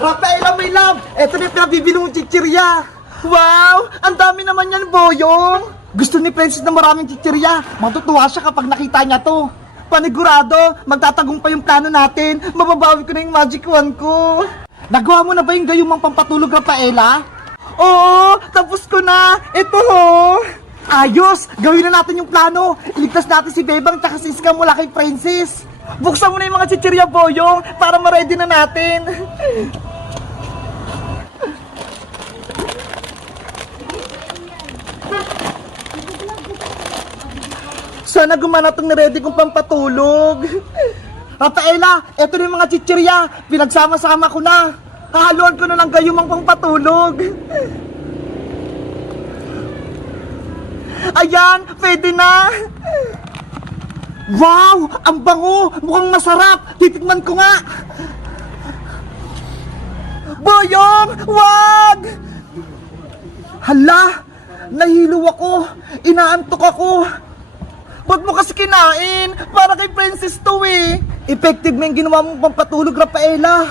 Rafaela, my love! Eto na yung pinabibili mong chichirya! Wow! Ang dami naman yan, Boyong! Gusto ni Princess na maraming chichirya. Matutuwa siya kapag nakita niya to. Panigurado, magtatagumpay yung plano natin. Mababawi ko na yung magic wand ko. Nagawa mo na ba yung gayumang pampatulog, Rafaela? Oo, tapos ko na. Ito ho. Ayos! Gawin na natin yung plano. Iligtas natin si Bebang tsaka si Iska mula kay Princess. Buksan mo na yung mga chichirya, Boyong, para ma-ready na natin. Sana gumana itong na-ready kong pampatulog. Rafaela, eto na yung mga chichirya. Pinagsama-sama ko na. Hahaluan ko na ng gayumang pampatulog. Ayan, pwede na. Wow, ang bango. Mukhang masarap. Titikman ko nga. Boyong, wag! Hala, nahilo ako. Inaantok ako. Ba't mo kasi kinain? Para kay Princess to eh. Effective na yung ginawa mong pampatulog, Rafaela.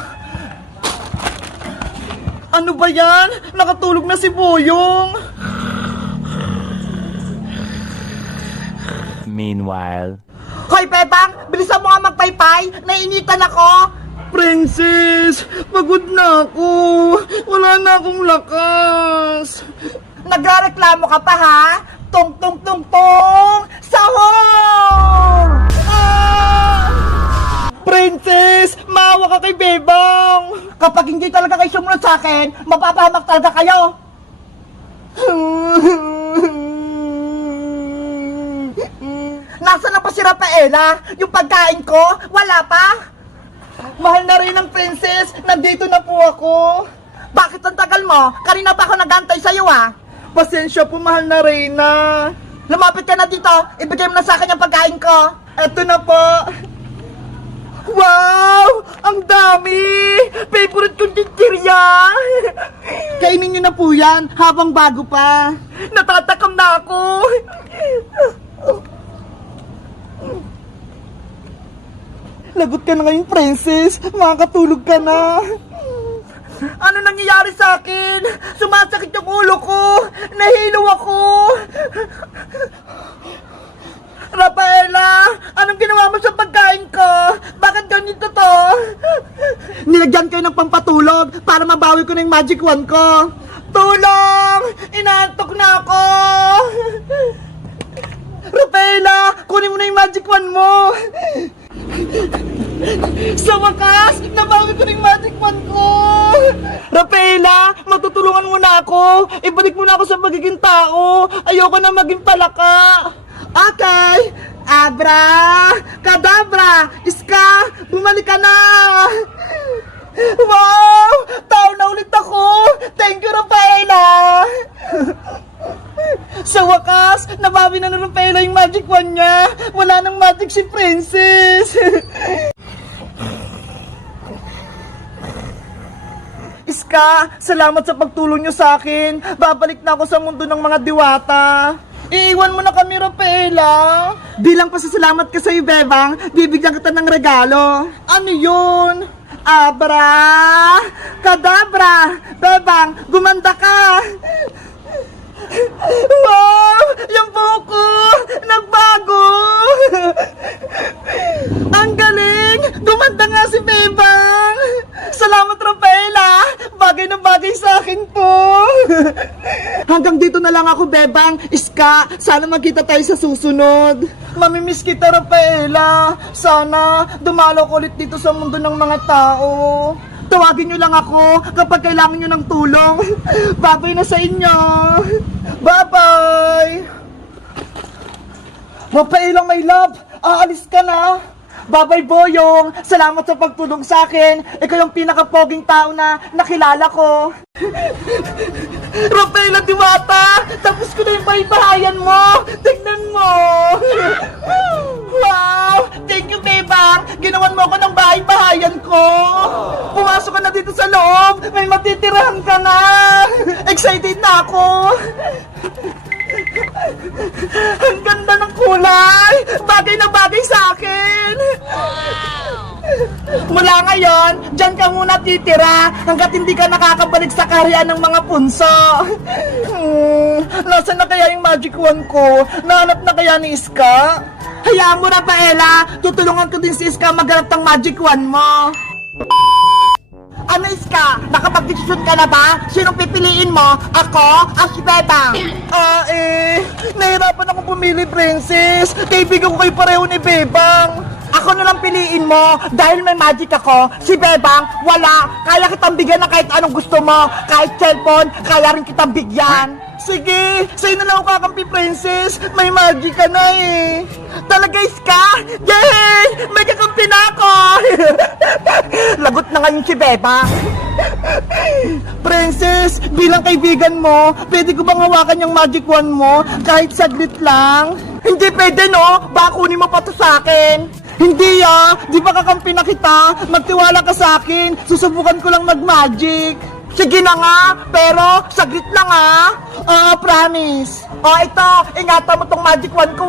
Ano ba yan? Nakatulog na si Boyong. Meanwhile... Hoy, Bebang! Bilisan mo nga magpaypay! Nainitan ako! Princess! Pagod na ako! Wala na akong lakas! Nagreklamo ka pa, ha? Tong tong tong tong! Sahur! Ah! Princess! Maawa ka kay Bebang! Kapag hindi talaga kayo sumunod sa akin, mapapahamak talaga kayo! Nasaan na pa si Rafaela? Yung pagkain ko? Wala pa? Mahal na rin ng Princess! Nandito na po ako! Bakit ang tagal mo? Kanina pa ako nagantay sa'yo ah! Pasensya po, mahal na Reyna. Lumapit ka na dito. Ibigay mo na sa akin yung pagkain ko. Eto na po. Wow! Ang dami! Favorite kong chichirya! Kainin nyo na po yan habang bago pa. Natatakam na ako. Lagot ka na ngayon, Princess. Makakatulog ka na. Ano nangyayari sa akin? Sumasakit yung ulo ko! Nahilo ako! Rafaela! Anong ginawa mo sa pagkain ko? Bakit ganito to? Nilagyan kayo ng pampatulog para mabawi ko na yung magic wand ko. Tulong! Inaantok na ako! Rafaela! Kunin mo na yung magic wand mo! Sa wakas, nabawi ko ng magic wand ko! Rafaela, matutulungan mo na ako! Ibalik mo na ako sa magiging tao! Ayoko na maging palaka! Okay! Abra! Kadabra! Iska! Bumalik ka na! Wow! Tao na ulit ako! Thank you, Rafaela! Sa wakas, nabawi na Rafaela yung magic wand niya! Wala nang magic si Princess! Iska, salamat sa pagtulong niyo sa akin. Babalik na ako sa mundo ng mga diwata. Iiwan mo na kami, Rafaela. Bilang pasasalamat ka sa'yo, Bebang, bibigyan kita ng regalo. Ano yun? Abra! Kadabra! Bebang, gumanda ka! Wow! Yung buhok ko! Nagbago! Ang galing! Gumanda nga si Bebang! Salamat, Rafaela! Bagay na bagay sa akin po! Hanggang dito na lang ako, Bebang. Iska, sana magkita tayo sa susunod. Mamimiss kita, Rafaela. Sana dumalaw ko ulit dito sa mundo ng mga tao. Tawagin nyo lang ako kapag kailangan nyo ng tulong. Babay na sa inyo. Bye-bye. Rafaela, my love. Aalis ka na. Bye-bye, Boyong. Salamat sa pagtulong sa akin. Ikaw yung pinakapoging tao na nakilala ko. Rafaela, diwata. Tapos ko na yung bahay-bahayan mo. Tignan mo. Wow! Thank you, Bebang! Ginawan mo ako ng bahay-bahayan ko! Pumasok ka na dito sa loob! May matitirahan ka na! Excited na ako! Ang ganda ng kulay! Bagay na bagay sa akin! Wow! Mula ngayon, dyan ka muna titira hanggat hindi ka nakakabalik sa kaharian ng mga punso. Nasaan na kaya yung magic wand ko? Nahanap na kaya ni Iska? Hayaan mo na, Paela. Tutulungan ko din si Iska maghanap ng magic wand mo. Ano, Iska? Nakapag-desisyon ka na ba? Sinong pipiliin mo? Ako o si Bebang? Nahirapan ako pumili, Princess. Kaibigan ko kayo pareho ni Bebang. Ako na lang piliin mo dahil may magic ako. Si Bebang, wala. Kaya kitang bigyan ng kahit anong gusto mo. Kahit cellphone, kaya rin kitang bigyan. Sige, sa'yo na lang ako kakampi, Princess. May magic ka na eh. Talaga, Iska? Yay! May kakampi na ako! Lagot na ngayon si Bebang. Princess, bilang kaibigan mo, pwede ko bang hawakan yung magic wand mo kahit saglit lang? Hindi pwede, no? Baka kunin mo pa to sa akin. Hindi di ba kakampi na kita? Magtiwala ka sa akin, susubukan ko lang mag-magic. Sige na nga, pero saglit lang promise. Ito, ingatan mo tong magic wand ko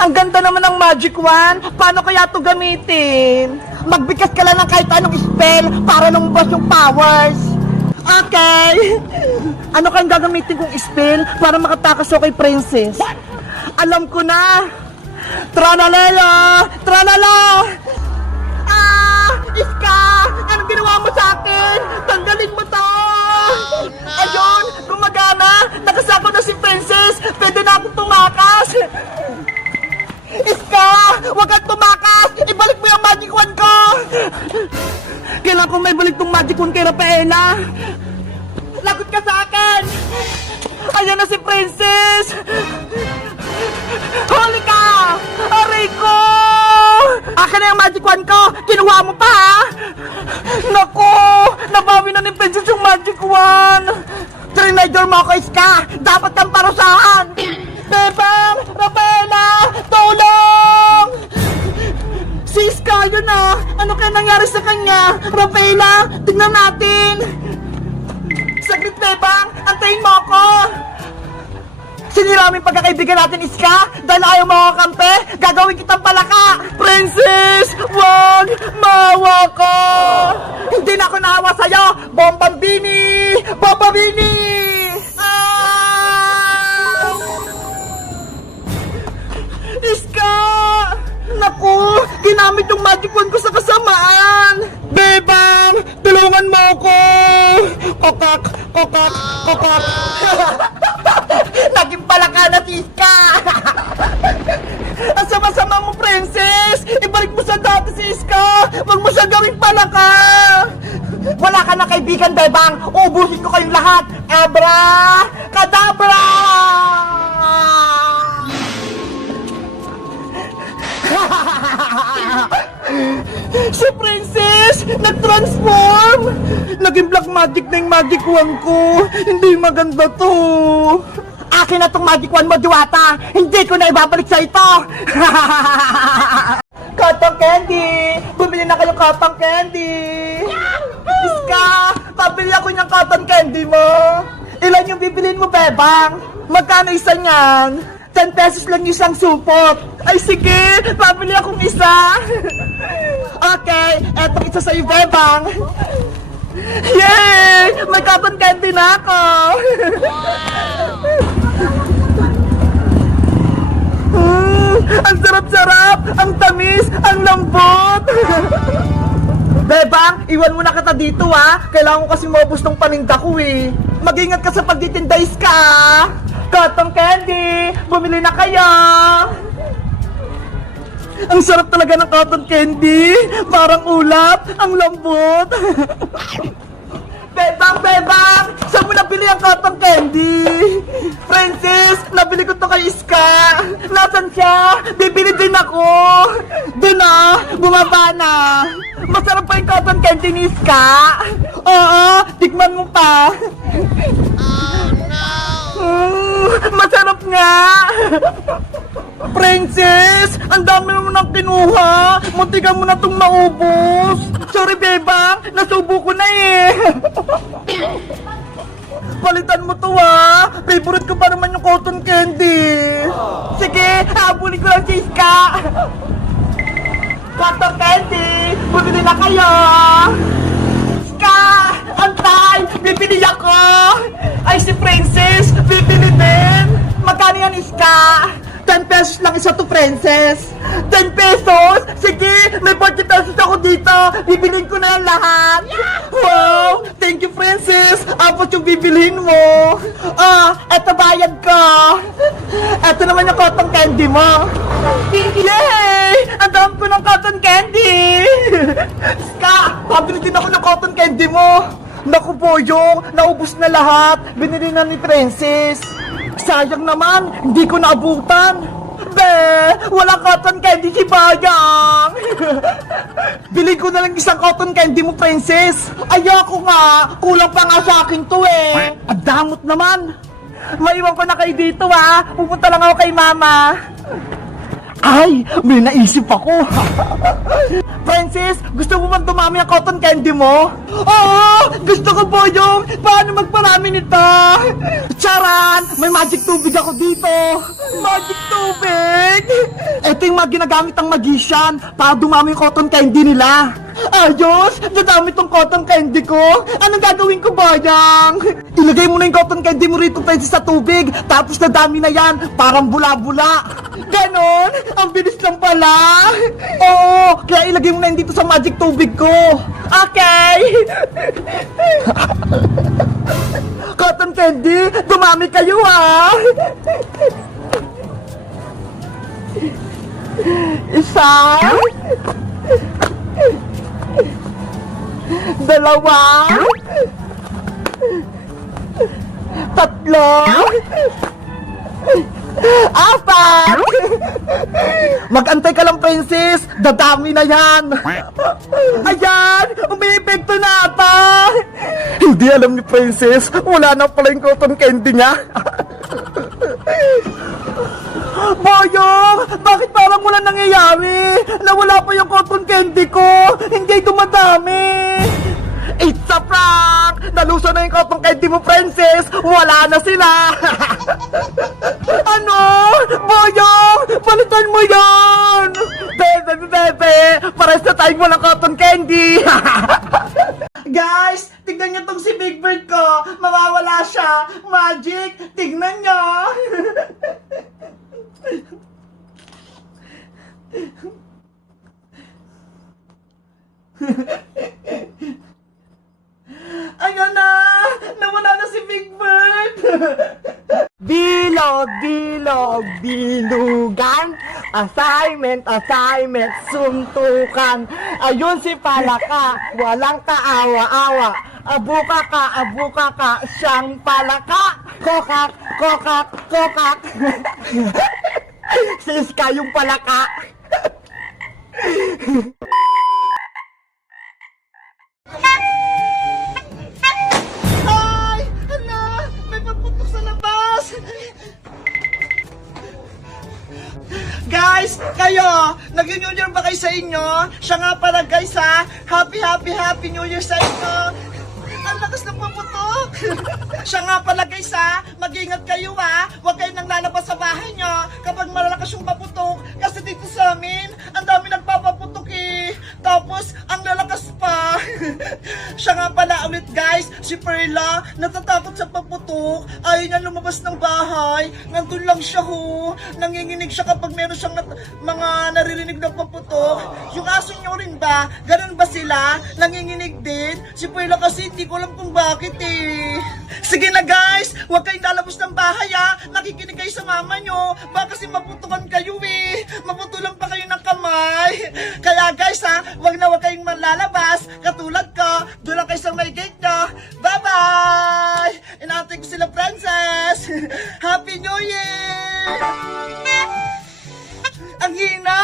Ang ganda naman ng magic wand, paano kaya to gamitin? Magbikas ka lang ng kahit anong spell para lumabas yung powers. Okay. Ano kang gagamitin kong spell para makatakas ako kay Princess? Alam ko na! Tranalala! Tranala! Iska! Anong ginawa mo sa akin? Tanggalin mo to! Ayun! Gumagana! Nakasako na si Princess! Pwede na akong tumakas! Iska! Huwag kang tumakas! Ibalik mo yung magic wand ko! Kailangan kong may balik tong magic wand kay Rafaela! Lagot ka sa akin! Ayan na si Princess! Huli ka! Aray ko! Akin na yung magic wand ko! Kinuha mo pa Naku! Nabawi na ni Princess yung magic wand! Trinidor mo ako, Iska! Dapat kang parusahan! Bebang! Rafaela! Tulong! Si Iska yun Ano kaya nangyari sa kanya? Rafaela! Tingnan natin! Saglit, Bebang! Antayin mo ako! Sinira mo yung pagkakaibigan natin, Iska! Dahil ayaw mo ako kampe, gagawin kitang palaka! Princess! Wag! Maawa ka! Hindi na ako naawa sa'yo! Bombambini! Bombambini! Iska! Naku! Ginamit yung magic wand ko sa kasamaan! Bebang! Tulungan mo ako! Kokak! Kokak! Kokak! Naging palaka na si Iska! Ang sama-sama mo, Princess! Ibalik mo sa dati si Iska! Huwag mo siya gawing palaka! Wala ka na kaibigan, Bebang! Uubusin ko kayong lahat! Abra! Kadabra! Si Princess! Nag-transform! Naging black magic na yung magic wand ko! Hindi maganda to! Akin na tong magic wand mo, Diwata! Hindi ko na ibabalik sa ito! Cotton candy! Bumili na kayo cotton candy! Iska! Pabili ako niyang cotton candy mo! Ilan yung bibilin mo, Bebang? Magkano isa niyan? 10 pesos lang isang supot. Ay sige, pabili akong isa. Okay, etong isa sa'yo, Bebang. Yay! May cotton candy na ako. Ang sarap-sarap, ang tamis, ang lambot. Bebang, iwan mo na kita dito Kailangan ko kasi maubos ng paninda ko Mag-ingat ka sa pagtitinda, Iska. Cotton candy! Bumili na kayo! Ang sarap talaga ng cotton candy! Parang ulap! Ang lambot! Bebang! Bebang! Saan mo nabili ang cotton candy? Princess! Nabili ko to kay Iska! Nasaan siya? Bibili din ako! Doon bumaba na! Masarap pa yung cotton candy ni Iska! Oo! Tikman mo pa! Masarap nga! Princess! Ang dami naman ang kinuha! Muntikan mo na itong maubos! Sorry, Bebang! Nasubo ko na Palitan mo to Favorite ko pa naman yung cotton candy! Sige! Habulin ko lang si Iska! Cotton candy! Bumili na kayo! Ska! Antay! Bibili ako! Ay, si Princess! Bibili din! Magkano yan, Ska? 10 pesos lang isa to, Princess! 10 pesos? Sige! May 40 pesos ako dito! Bibilin ko na yan lahat! Wow! Thank you, Princess! Abot yung bibilhin mo! Eto bayad ko! Eto naman yung cotton candy mo! Yay! Ang dami ko ng cotton candy! Ska! Pabili din ako ng cotton candy mo! Naku, Boyong! Naubos na lahat! Binili na ni Princess! Sayang naman! Hindi ko naabutan! Be! Walang cotton candy si Bayang! Bili ko na lang isang cotton candy mo, Princess! Ayoko nga! Kulang pa nga sa akin to eh! Ang damot naman! Maiwan ko na kayo dito Pupunta lang ako kay Mama! Ay! May naisip ako! Princess, gusto mo bang dumami ang cotton candy mo? Oo! Gusto ko, Boyong! Paano magparami nito? Charan! May magic tubig ako dito! Magic tubig! Ito yung mga ginagamit ng magician para dumami yung cotton candy nila! Ayos! Dadami tong cotton candy ko! Anong gagawin ko, Bayang? Ilagay mo na yung cotton candy mo rito, Princess, sa tubig, tapos nadami na yan, parang bula-bula! Ganon! Ang bilis lang pala! Oo! Kaya ilagay mo na yun dito sa magic tubig ko! Okay! Cotton candy, dumami kayo Isa! Dalawa! Tatlo! Apat! Mag-antay ka lang, Princess! Dadami na yan! Ayan! Umiipekto na ata! Hindi alam ni Princess, wala na pala yung cotton candy niya! Boyong! Bakit parang wala nangyayari? Nawala pa yung cotton candy ko! Hindi dumadami! It's a prank! Naluso na yung cotton candy mo, Princess! Wala na sila! Ano? Boyong! Balitan mo yan! Bebe! Pares na tayong walang cotton candy! Guys! Tignan niyo tong si Big Bird ko! Mawawala siya! Magic! Tignan niyo! Ayan na! Nawala na si Big Bird! Bilog, bilugan. Assignment, suntukan. Ayun si Palaka, walang kaawa-awa. Abuka ka, siyang palaka. Kokak. Si Ska yung palaka. Ay! Hala! May pagputok sa labas! Guys, kayo, nag-New Year ba kayo sa inyo? Siya nga pala guys Happy New Year sa inyo! Ang lakas ng paputok! Siya nga pala guys mag-ingat kayo huwag kayo nang lalabas sa bahay nyo kapag malalakas yung paputok kasi dito sa amin, ang dami nagpapaputok tapos, ang lalakas pa! Siya nga pala ulit guys, si Perla, natatakot sa paputok, ayaw niya lumabas ng bahay, nandun lang siya nanginginig siya kapag meron siyang mga naririnig na paputok. Yung aso niyo rin ba? Ganun ba sila? Nanginginig din? Si Perla kasi hindi ko alam kung bakit Sige na guys, huwag kayong lalabas ng bahay nakikinig kayo sa mama nyo, baka kasi maputukan kayo maputulan pa kayo ng kamay. Kaya guys huwag kayong malalabas, katulad ko, doon lang kayo sa may gate nyo. Bye-bye! Inaantay ko sila, Princess! Happy New Year! Ang hina!